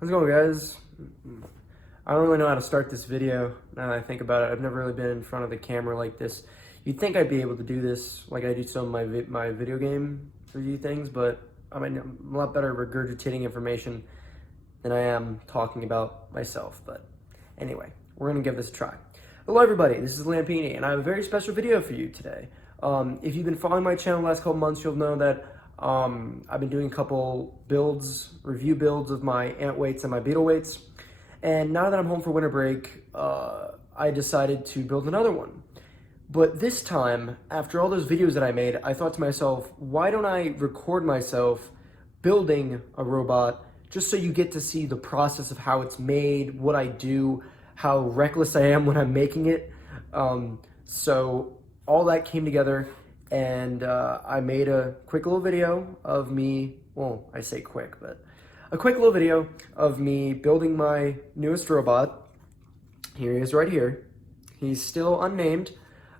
How's it going, guys? I don't really know how to start this video now that I think about it. I've never really been in front of the camera like this. You'd think I'd be able to do this like I do some of my video game review things, but I'm a lot better at regurgitating information than I am talking about myself. But anyway, we're gonna give this a try. Hello everybody, this is Lampini, and I have a very special video for you today. If you've been following my channel the last couple months, you'll know that I've been doing a couple review builds of my antweights and my battlebots. And now that I'm home for winter break, I decided to build another one. But this time, after all those videos that I made, I thought to myself, why don't I record myself building a robot just so you get to see the process of how it's made, what I do, how reckless I am when I'm making it. So all that came together, and I made a quick little video of me, well, I say quick, but a quick little video of me building my newest robot. Here he is right here. He's still unnamed,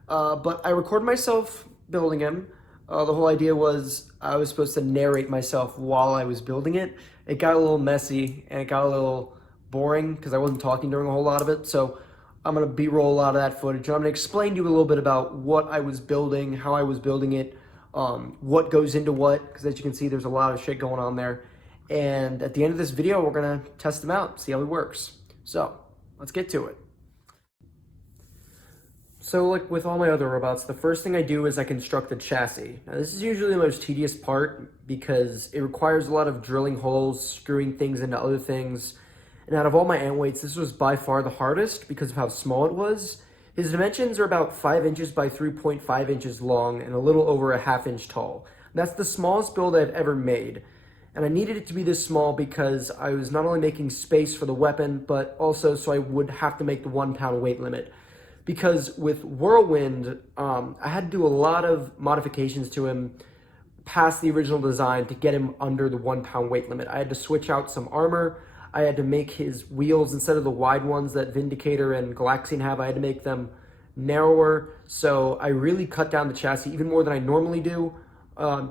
but I recorded myself building him. The whole idea was I was supposed to narrate myself while I was building it. It got a little messy and it got a little boring because I wasn't talking during a whole lot of it. So I'm going to B-roll a lot of that footage. And I'm going to explain to you a little bit about what I was building, how I was building it, what goes into what, because as you can see, there's a lot of shit going on there. And at the end of this video, we're going to test him out, see how he works. So let's get to it. So like with all my other robots, the first thing I do is I construct the chassis. Now this is usually the most tedious part because it requires a lot of drilling holes, screwing things into other things. And out of all my antweights, this was by far the hardest because of how small it was. His dimensions are about 5 inches by 3.5 inches long and a little over a ½ inch tall. That's the smallest build I've ever made. And I needed it to be this small because I was not only making space for the weapon, but also so I would have to make the 1 pound weight limit. Because with Whirlwind, I had to do a lot of modifications to him past the original design to get him under the 1 pound weight limit. I had to switch out some armor. I had to make his wheels, instead of the wide ones that Vindicator and Galaxian have, I had to make them narrower. So I really cut down the chassis even more than I normally do,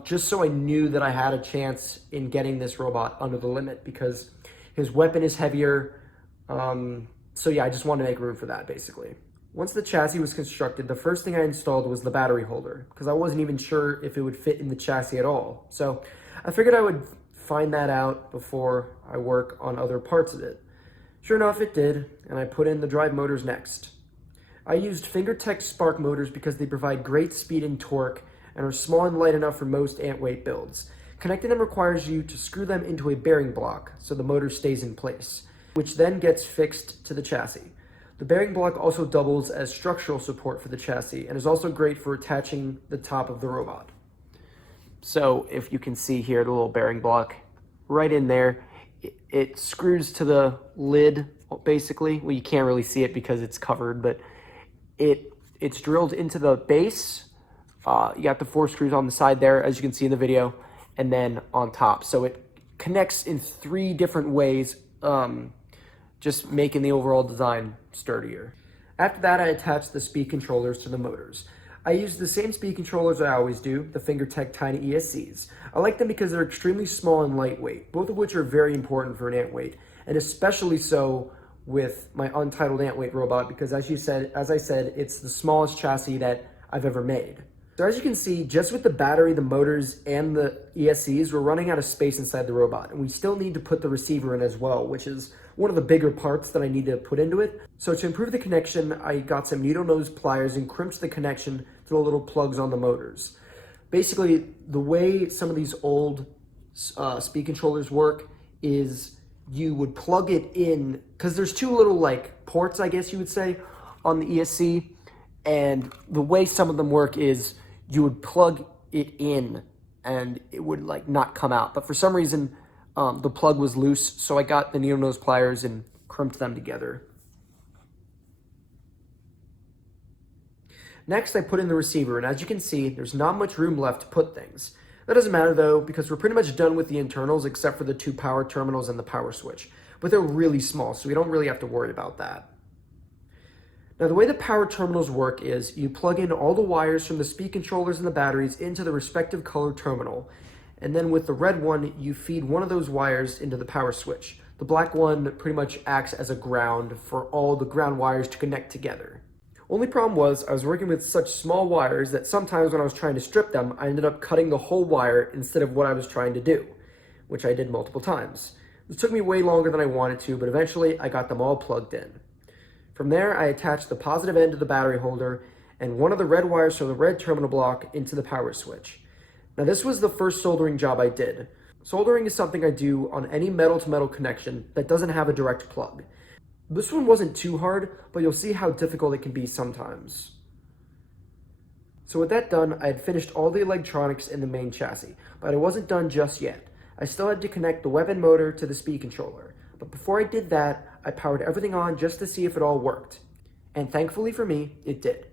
just so I knew that I had a chance in getting this robot under the limit because his weapon is heavier. So yeah, I just wanted to make room for that basically. Once the chassis was constructed, the first thing I installed was the battery holder because I wasn't even sure if it would fit in the chassis at all. So I figured I would find that out before I work on other parts of it. Sure enough, it did, and I put in the drive motors next. I used fingertech spark motors because they provide great speed and torque and are small and light enough for most antweight builds. Connecting them requires you to screw them into a bearing block so the motor stays in place, which then gets fixed to the chassis. The bearing block also doubles as structural support for the chassis and is also great for attaching the top of the robot. So if you can see here, the little bearing block right in there, it screws to the lid basically. Well, you can't really see it because it's covered, but it's drilled into the base. You got the 4 screws on the side there, as you can see in the video, and then on top. So it connects in 3 different ways, just making the overall design sturdier. After that, I attached the speed controllers to the motors. I used the same speed controllers I always do, the fingertech tiny ESCs. I like them because they're extremely small and lightweight, both of which are very important for an antweight, and especially so with my Untitled Antweight robot because as I said, it's the smallest chassis that I've ever made. So as you can see, just with the battery, the motors, and the ESCs, we're running out of space inside the robot, and we still need to put the receiver in as well, which is one of the bigger parts that I need to put into it. So to improve the connection, I got some needle nose pliers and crimped the connection to the little plugs on the motors. Basically, the way some of these old speed controllers work is you would plug it in, because there's 2 little like ports, I guess you would say, on the ESC, and the way some of them work is you would plug it in and it would like not come out. But for some reason, the plug was loose, so I got the needle nose pliers and crimped them together. Next, I put in the receiver, and as you can see, there's not much room left to put things. That doesn't matter though, because we're pretty much done with the internals except for the 2 power terminals and the power switch. But they're really small, so we don't really have to worry about that. Now, the way the power terminals work is you plug in all the wires from the speed controllers and the batteries into the respective color terminal. And then with the red one, you feed one of those wires into the power switch. The black one pretty much acts as a ground for all the ground wires to connect together. Only problem was I was working with such small wires that sometimes when I was trying to strip them, I ended up cutting the whole wire instead of what I was trying to do, which I did multiple times. This took me way longer than I wanted to, but eventually I got them all plugged in. From there, I attached the positive end of the battery holder and one of the red wires from the red terminal block into the power switch. Now this was the first soldering job I did. Soldering is something I do on any metal-to-metal connection that doesn't have a direct plug. This one wasn't too hard, but you'll see how difficult it can be sometimes. So with that done, I had finished all the electronics in the main chassis, but I wasn't done just yet. I still had to connect the weapon motor to the speed controller, but before I did that, I powered everything on just to see if it all worked. And thankfully for me, it did.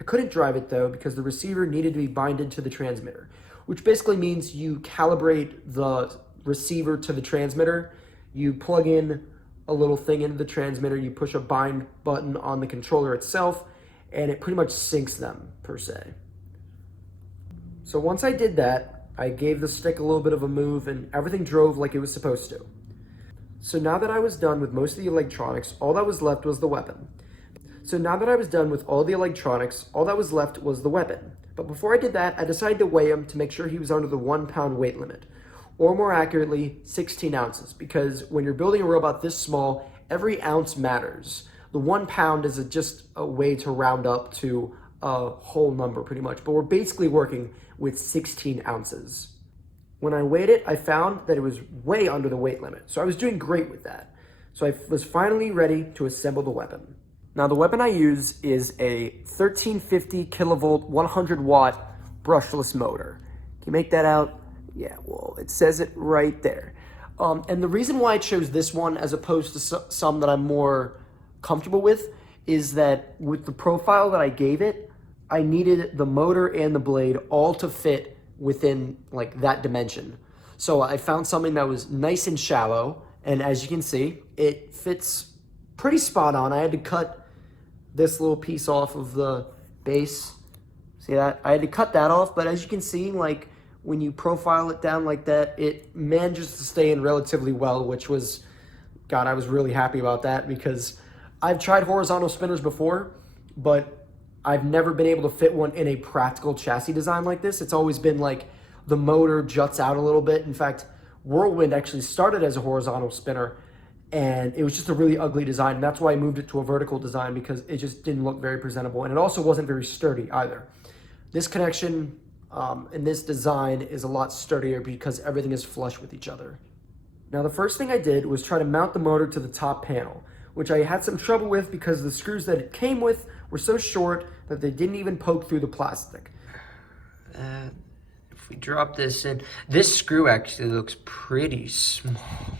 I couldn't drive it though because the receiver needed to be binded to the transmitter, which basically means you calibrate the receiver to the transmitter. You plug in a little thing into the transmitter, you push a bind button on the controller itself, and it pretty much syncs them, per se. So once I did that, I gave the stick a little bit of a move and everything drove like it was supposed to. So now that I was done with most of the electronics, all that was left was the weapon. But before I did that, I decided to weigh him to make sure he was under the 1 pound weight limit. Or more accurately, 16 ounces, because when you're building a robot this small, every ounce matters. The 1 pound is just a way to round up to a whole number pretty much, but we're basically working with 16 ounces. When I weighed it, I found that it was way under the weight limit, so I was doing great with that. So I was finally ready to assemble the weapon. Now the weapon I use is a 1350 kilovolt 100 watt brushless motor. Can you make that out? Yeah, well, it says it right there. And the reason why I chose this one as opposed to some that I'm more comfortable with is that with the profile that I gave it, I needed the motor and the blade all to fit within like that dimension. So I found something that was nice and shallow, and as you can see, it fits pretty spot on. I had to cut this little piece off of the base. See that? I had to cut that off, but as you can see, like, when you profile it down like that, it manages to stay in relatively well, which was, God, I was really happy about that because I've tried horizontal spinners before, but I've never been able to fit one in a practical chassis design like this. It's always been like the motor juts out a little bit. In fact, Whirlwind actually started as a horizontal spinner, and it was just a really ugly design. And that's why I moved it to a vertical design because it just didn't look very presentable. And it also wasn't very sturdy either. This connection and this design is a lot sturdier because everything is flush with each other. Now the first thing I did was try to mount the motor to the top panel, which I had some trouble with because the screws that it came with were so short that they didn't even poke through the plastic. If we drop this in, this screw actually looks pretty small.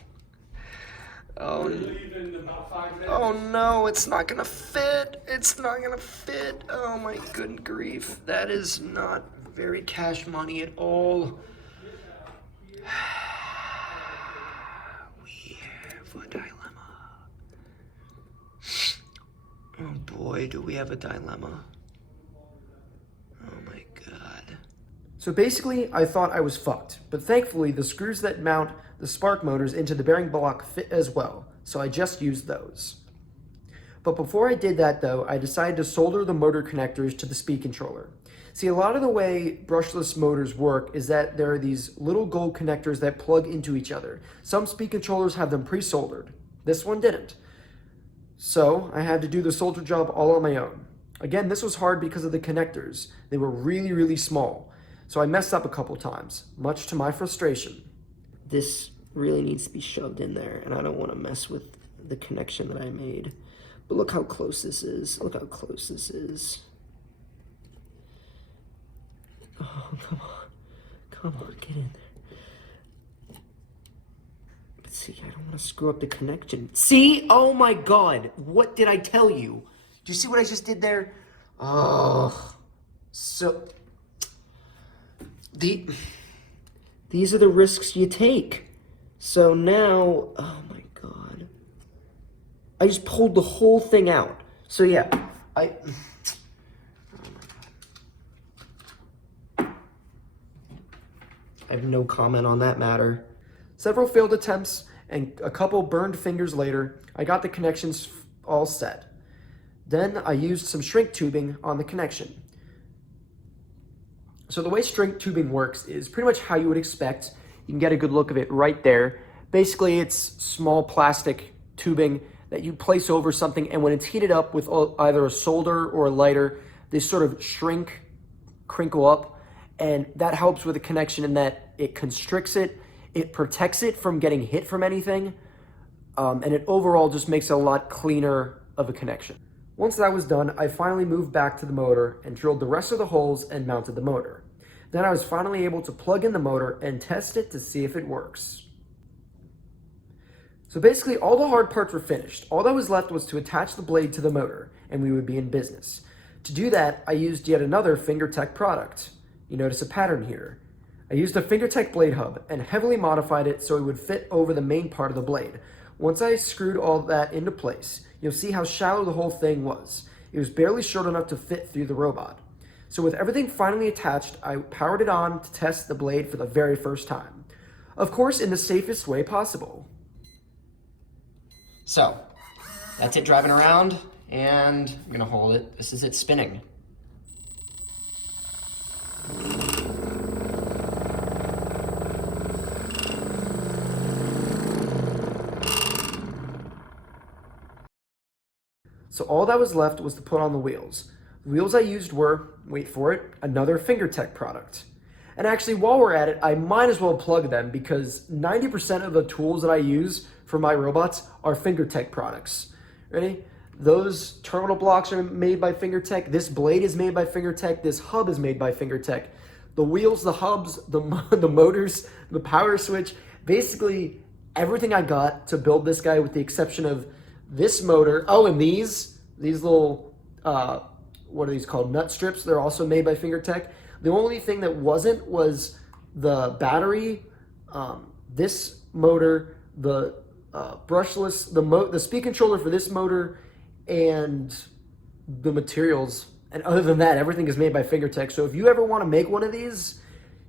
Oh no, it's not gonna fit. It's not gonna fit. Oh my good grief. That is not very cash money at all. We have a dilemma. Oh boy, do we have a dilemma. Oh my God. So basically, I thought I was fucked, but thankfully the screws that mount the spark motors into the bearing block fit as well, so I just used those. But before I did that though, I decided to solder the motor connectors to the speed controller. See, a lot of the way brushless motors work is that there are these little gold connectors that plug into each other. Some speed controllers have them pre-soldered. This one didn't. So I had to do the solder job all on my own. Again, this was hard because of the connectors. They were really, really small. So I messed up a couple times, much to my frustration. This really needs to be shoved in there, and I don't want to mess with the connection that I made. But look how close this is. Look how close this is. Oh, come on. Come on, get in there. But see, I don't want to screw up the connection. See? Oh my God. What did I tell you? Do you see what I just did there? Oh. So, these are the risks you take. So now, oh my God. I just pulled the whole thing out. So yeah, I have no comment on that matter. Several failed attempts and a couple burned fingers later, I got the connections all set. Then I used some shrink tubing on the connection. So the way shrink tubing works is pretty much how you would expect. You can get a good look of it right there. Basically, it's small plastic tubing that you place over something, and when it's heated up with either a solder or a lighter, they sort of shrink, crinkle up, and that helps with the connection in that it constricts it, it protects it from getting hit from anything, and it overall just makes it a lot cleaner of a connection. Once that was done, I finally moved back to the motor and drilled the rest of the holes and mounted the motor. Then I was finally able to plug in the motor and test it to see if it works. So basically all the hard parts were finished. All that was left was to attach the blade to the motor and we would be in business. To do that, I used yet another fingertech product. You notice a pattern here. I used a fingertech blade hub and heavily modified it so it would fit over the main part of the blade. Once I screwed all that into place, you'll see how shallow the whole thing was. It was barely short enough to fit through the robot. So with everything finally attached, I powered it on to test the blade for the very first time. Of course, in the safest way possible. So, that's it driving around, and I'm gonna hold it. This is it spinning. So all that was left was to put on the wheels. The wheels I used were, wait for it, another fingertech product. And actually, while we're at it, I might as well plug them because 90% of the tools that I use for my robots are fingertech products. Ready? Those terminal blocks are made by fingertech. This blade is made by fingertech. This hub is made by fingertech. The wheels, the hubs, the motors, the power switch, basically everything I got to build this guy with the exception of this motor. Oh, and these little, what are these called? Nut strips. They're also made by fingertech. The only thing that wasn't was the battery, this motor, the brushless, the speed controller for this motor, and the materials. And other than that, everything is made by fingertech. So if you ever want to make one of these,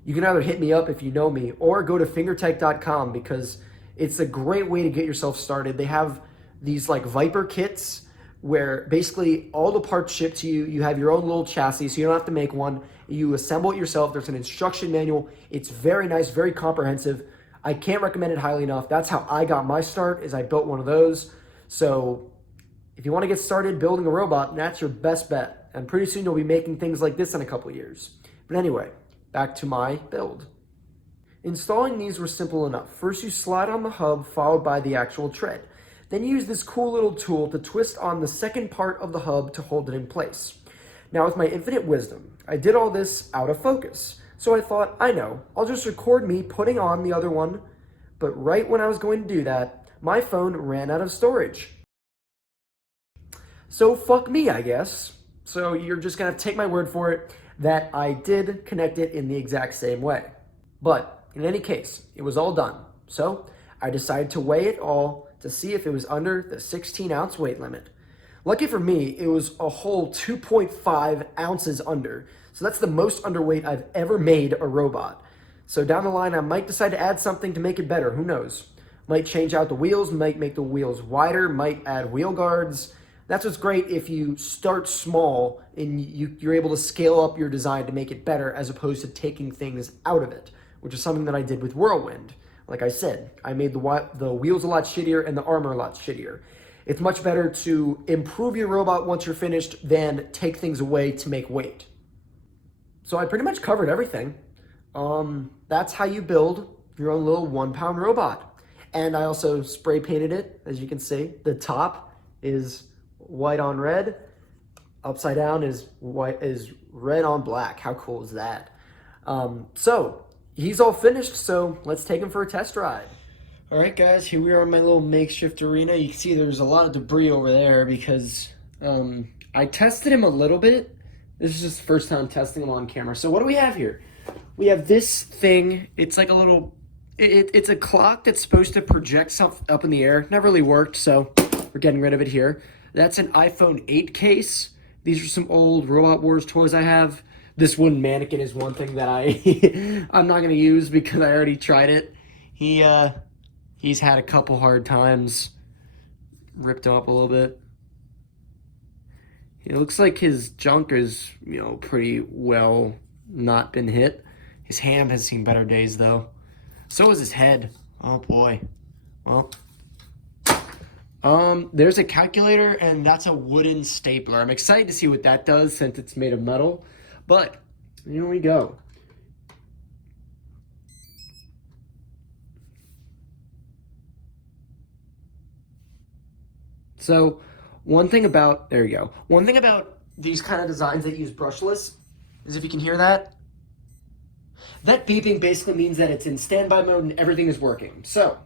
you can either hit me up if you know me or go to fingertech.com because it's a great way to get yourself started. They have these like Viper kits where basically all the parts ship to you. You have your own little chassis, so you don't have to make one. You assemble it yourself. There's an instruction manual. It's very nice, very comprehensive. I can't recommend it highly enough. That's how I got my start, is I built one of those. So if you want to get started building a robot, that's your best bet. And pretty soon you'll be making things like this in a couple of years. But anyway, back to my build. Installing these were simple enough. First you slide on the hub followed by the actual tread. Then you use this cool little tool to twist on the second part of the hub to hold it in place. Now with my infinite wisdom, I did all this out of focus. So I thought, I know, I'll just record me putting on the other one. But right when I was going to do that, my phone ran out of storage. So fuck me, I guess. So you're just gonna have to take my word for it that I did connect it in the exact same way. But in any case, it was all done. So I decided to weigh it all to see if it was under the 16-ounce weight limit. Lucky for me, it was a whole 2.5 ounces under. So that's the most underweight I've ever made a robot. So down the line, I might decide to add something to make it better. Who knows? Might change out the wheels, might make the wheels wider, might add wheel guards. That's what's great if you start small and you're able to scale up your design to make it better as opposed to taking things out of it, which is something that I did with Whirlwind. Like I said, I made the wheels a lot shittier and the armor a lot shittier. It's much better to improve your robot once you're finished than take things away to make weight. So I pretty much covered everything. That's how you build your own little 1-pound robot. And I also spray painted it, as you can see. The top is white on red. Upside down is red on black. How cool is that? So he's all finished, so let's take him for a test ride. All right, guys, here we are in my little makeshift arena. You can see there's a lot of debris over there because I tested him a little bit. This is just the first time testing him on camera. So what do we have here? We have this thing. It's like a little, it's a clock that's supposed to project something up in the air. Never really worked, so we're getting rid of it here. That's an iPhone 8 case. These are some old Robot Wars toys I have. This wooden mannequin is one thing that I'm not going to use because I already tried it. He He's had a couple hard times. Ripped him up a little bit. It looks like his junk is, pretty well not been hit. His ham has seen better days, though. So is his head. Oh, boy. Well, there's a calculator, and that's a wooden stapler. I'm excited to see what that does since it's made of metal. But, here we go. So, one thing about these kind of designs that use brushless is, if you can hear that, that beeping basically means that it's in standby mode and everything is working. So,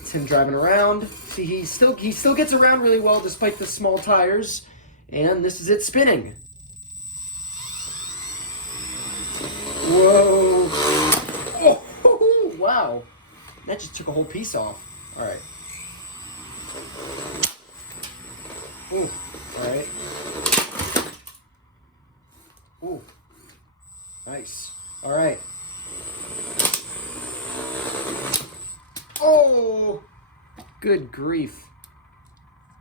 it's him driving around. See, he still gets around really well despite the small tires. And this is it spinning. Whoa. Oh, wow. That just took a whole piece off. All right. Ooh. All right. Ooh. Nice. All right. Oh! Good grief.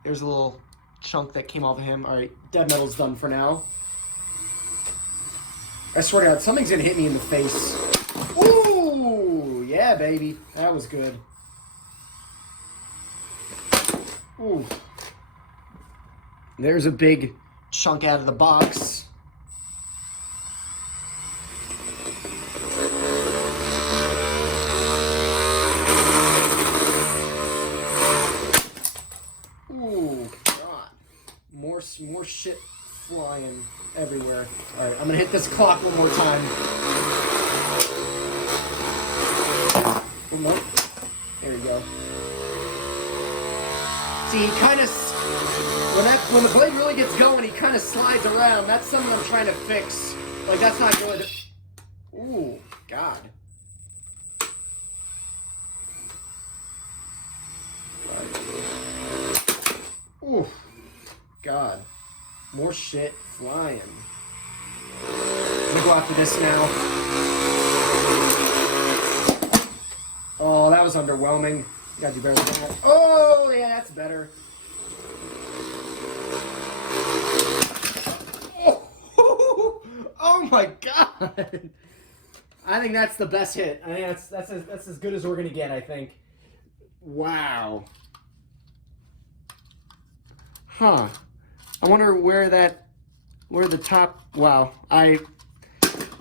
There's a little chunk that came off of him. All right. Dead metal's done for now. I swear to God, something's gonna hit me in the face. Ooh! Yeah, baby. That was good. Ooh. There's a big chunk out of the box. Ooh, God. More shit flying everywhere. All right, I'm gonna hit this clock one more time. Oh, no. There you go. See, he kind of, when the blade really gets going, he kind of slides around. That's something I'm trying to fix. Like, that's not good. Ooh, God. Ooh, God. More shit flying. I'm gonna go after this now. Oh, that was underwhelming. You gotta do better than that. Oh, yeah, that's better. Oh, oh my God. I think that's the best hit. I think that's as good as we're gonna get, I think. Wow. Huh. I wonder where the top, wow. I'm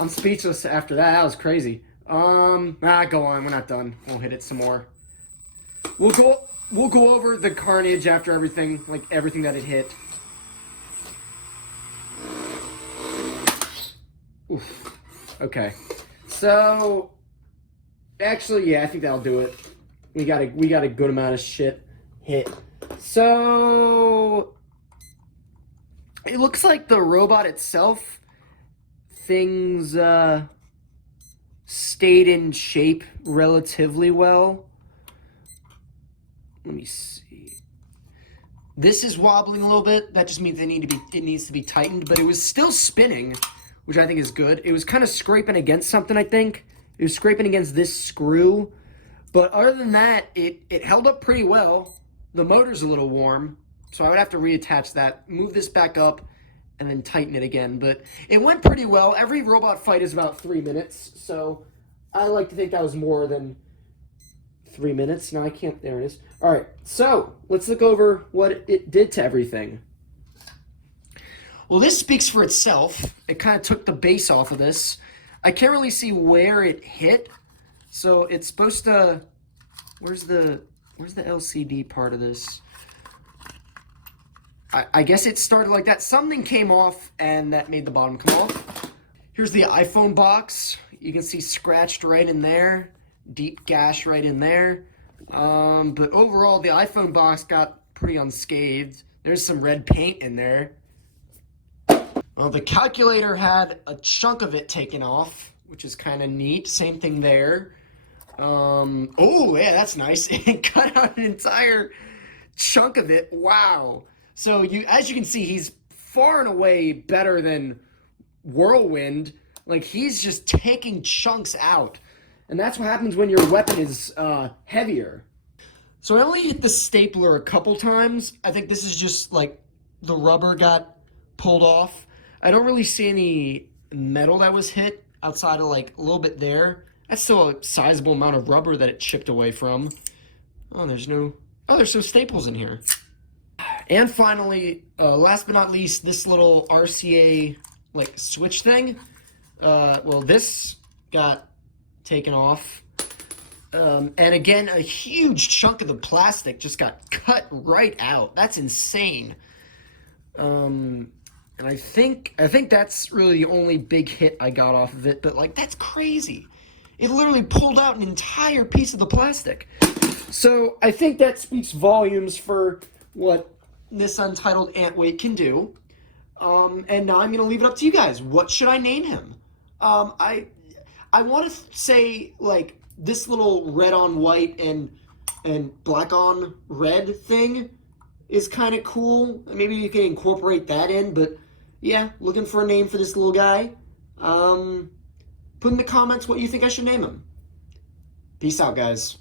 speechless after that. That was crazy. Go on. We're not done. We'll hit it some more. We'll go over the carnage after everything, like everything that it hit. Oof. Okay. So, actually, yeah, I think that'll do it. We got a good amount of shit hit. So, it looks like the robot itself, things stayed in shape relatively well. Let me see. This is wobbling a little bit. That just means it needs to be tightened, but it was still spinning, which I think is good. It was kind of scraping against something, I think. It was scraping against this screw. But other than that, it held up pretty well. The motor's a little warm, so I would have to reattach that, move this back up, and then tighten it again. But it went pretty well. Every robot fight is about 3 minutes, so I like to think that was more than 3 minutes. No, I can't. There it is. All right, so let's look over what it did to everything. Well, this speaks for itself. It kind of took the base off of this. I can't really see where it hit, so it's supposed to... Where's the LCD part of this? I guess it started like that. Something came off, and that made the bottom come off. Here's the iPhone box. You can see scratched right in there. Deep gash right in there. But overall, the iPhone box got pretty unscathed. There's some red paint in there. Well, the calculator had a chunk of it taken off, which is kind of neat. Same thing there. Oh, yeah, that's nice. It cut out an entire chunk of it. Wow. So, as you can see, he's far and away better than Whirlwind. Like, he's just taking chunks out. And that's what happens when your weapon is heavier. So I only hit the stapler a couple times. I think this is just like the rubber got pulled off. I don't really see any metal that was hit outside of like a little bit there. That's still a sizable amount of rubber that it chipped away from. Oh, there's some staples in here. And finally, last but not least, this little RCA like switch thing. Well, this got taken off. And again, a huge chunk of the plastic just got cut right out. That's insane. And I think that's really the only big hit I got off of it, but like that's crazy. It literally pulled out an entire piece of the plastic. So I think that speaks volumes for what this Untitled Antweight can do. And now I'm gonna leave it up to you guys. What should I name him? I want to say like this little red on white and black on red thing is kind of cool. Maybe you can incorporate that in, but yeah, looking for a name for this little guy. Put in the comments what you think I should name him. Peace out, guys.